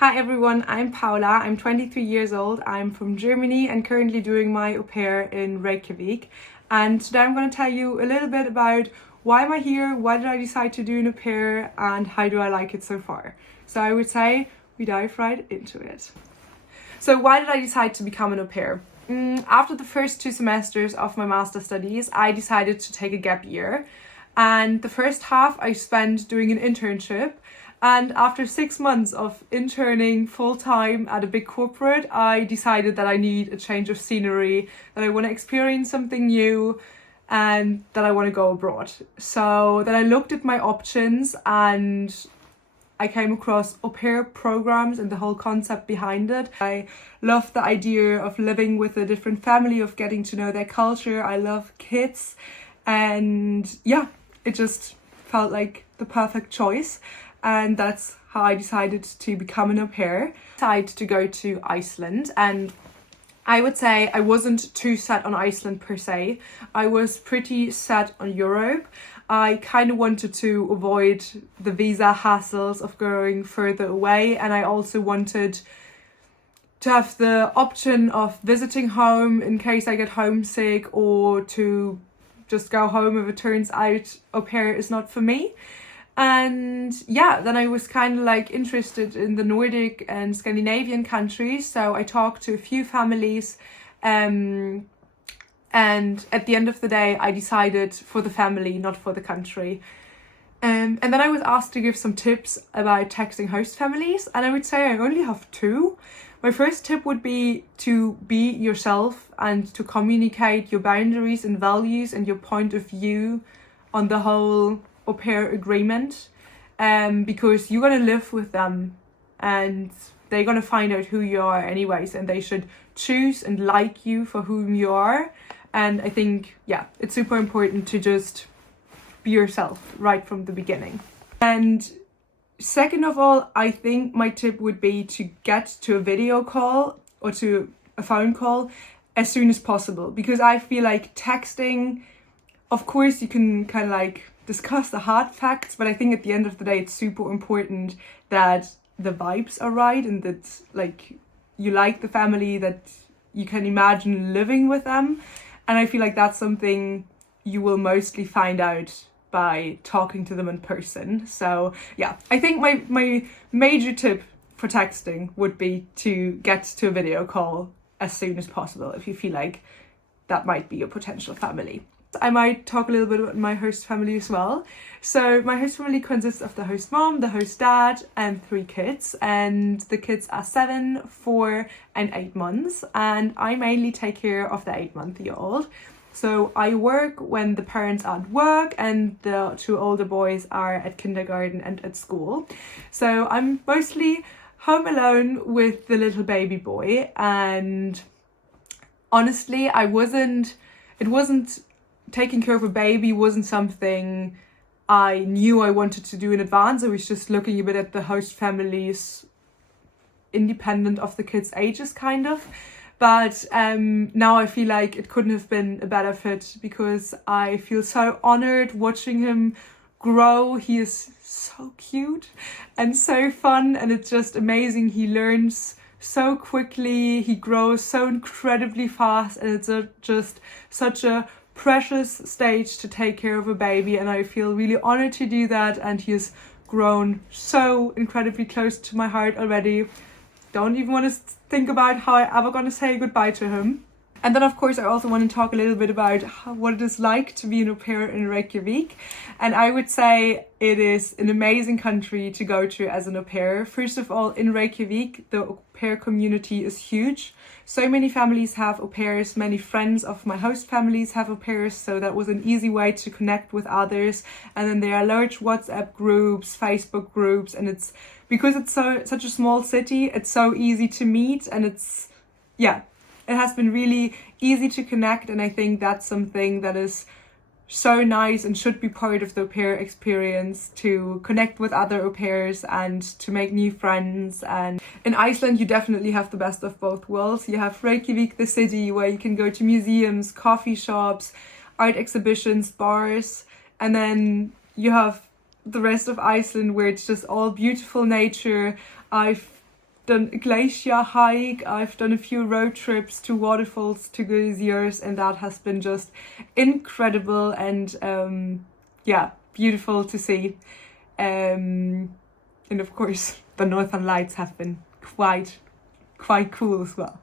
Hi everyone, I'm Paula. I'm 23 years old. I'm from Germany and currently doing my au pair in Reykjavik. And today I'm going to tell you a little bit about why am I here, why did I decide to do an au pair, and how do I like it so far. So I would say we dive right into it. So why did I decide to become an au pair? After the first 2 semesters of my master studies, I decided to take a gap year. And the first half I spent doing an internship. And after 6 months of interning full-time at a big corporate, I decided that I need a change of scenery, that I want to experience something new, and that I want to go abroad. So then I looked at my options and I came across au pair programs and the whole concept behind it. I love the idea of living with a different family, of getting to know their culture. I love kids, and yeah, it just felt like the perfect choice. And that's how I decided to become an au pair. I decided to go to Iceland, and I would say I wasn't too set on Iceland per se. I was pretty set on Europe. I kind of wanted to avoid the visa hassles of going further away, and I also wanted to have the option of visiting home in case I get homesick, or to just go home if it turns out au pair is not for me. And yeah, then I was kind of like interested in the Nordic and Scandinavian countries, so I talked to a few families, and at the end of the day I decided for the family, not for the country. And then I was asked to give some tips about texting host families, and I would say I only have 2. My first tip would be to be yourself and to communicate your boundaries and values and your point of view on the whole au pair agreement, because you're gonna live with them and they're gonna find out who you are anyways, and they should choose and like you for whom you are. And I think, yeah, it's super important to just be yourself right from the beginning. And second of all, I think my tip would be to get to a video call or to a phone call as soon as possible, because I feel like texting, of course you can kind of like discuss the hard facts, but I think at the end of the day it's super important that the vibes are right and that like you like the family, that you can imagine living with them. And I feel like that's something you will mostly find out by talking to them in person. So yeah, I think my major tip for texting would be to get to a video call as soon as possible if you feel like that might be your potential family. I might talk a little bit about my host family as well. So my host family consists of the host mom, the host dad, and 3 kids. And the kids are 7, 4, and 8 months. And I mainly take care of the 8-month-old. So I work when the parents are at work and the 2 older boys are at kindergarten and at school. So I'm mostly home alone with the little baby boy. And honestly, taking care of a baby wasn't something I knew I wanted to do in advance. I was just looking a bit at the host families independent of the kids' ages, kind of. But now I feel like it couldn't have been a better fit, because I feel so honored watching him grow. He is so cute and so fun, and it's just amazing. He learns so quickly, he grows so incredibly fast, and it's just such a precious stage to take care of a baby, and I feel really honored to do that. And he has grown so incredibly close to my heart already. Don't even want to think about how I'm ever going to say goodbye to him. And then of course I also want to talk a little bit about what it is like to be an au pair in Reykjavik. And I would say it is an amazing country to go to as an au pair. First of all, in Reykjavik, the au pair community is huge. So many families have au pairs, many friends of my host families have au pairs, so that was an easy way to connect with others. And then there are large WhatsApp groups, Facebook groups, and it's because it's such a small city, it's so easy to meet, and it has been really easy to connect. And I think that's something that is so nice and should be part of the au pair experience, to connect with other au pairs and to make new friends. And in Iceland you definitely have the best of both worlds. You have Reykjavik, the city, where you can go to museums, coffee shops, art exhibitions, bars, and then you have the rest of Iceland where it's just all beautiful nature. I've done a glacier hike, I've done a few road trips to waterfalls, to glaciers, and that has been just incredible and yeah, beautiful to see. And of course the Northern Lights have been quite cool as well.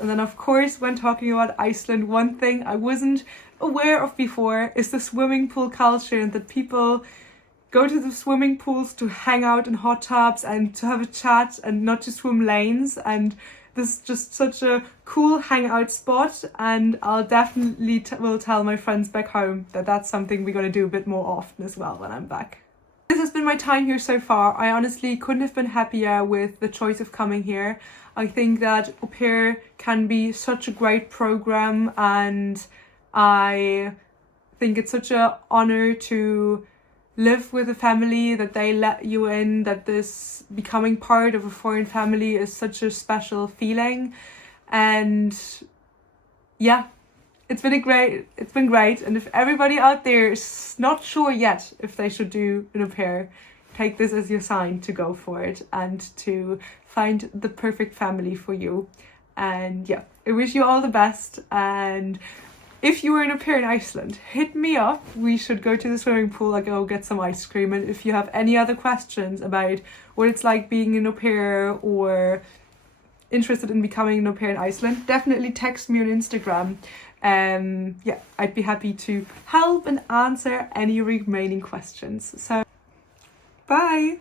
And then of course, when talking about Iceland, one thing I wasn't aware of before is the swimming pool culture, and that people go to the swimming pools to hang out in hot tubs and to have a chat and not to swim lanes. And this is just such a cool hangout spot, and I'll definitely will tell my friends back home that that's something we're going to do a bit more often as well when I'm back. This has been my time here so far. I honestly couldn't have been happier with the choice of coming here. I think that Au Pair can be such a great program, and I think it's such an honor to live with a family that they let you in, that this becoming part of a foreign family is such a special feeling. And yeah, it's been great. And if everybody out there is not sure yet if they should do an au pair, take this as your sign to go for it and to find the perfect family for you. And yeah, I wish you all the best. And if you were an au pair in Iceland, hit me up. We should go to the swimming pool and go get some ice cream. And if you have any other questions about what it's like being an au pair or interested in becoming an au pair in Iceland, definitely text me on Instagram. Yeah, I'd be happy to help and answer any remaining questions. So, bye!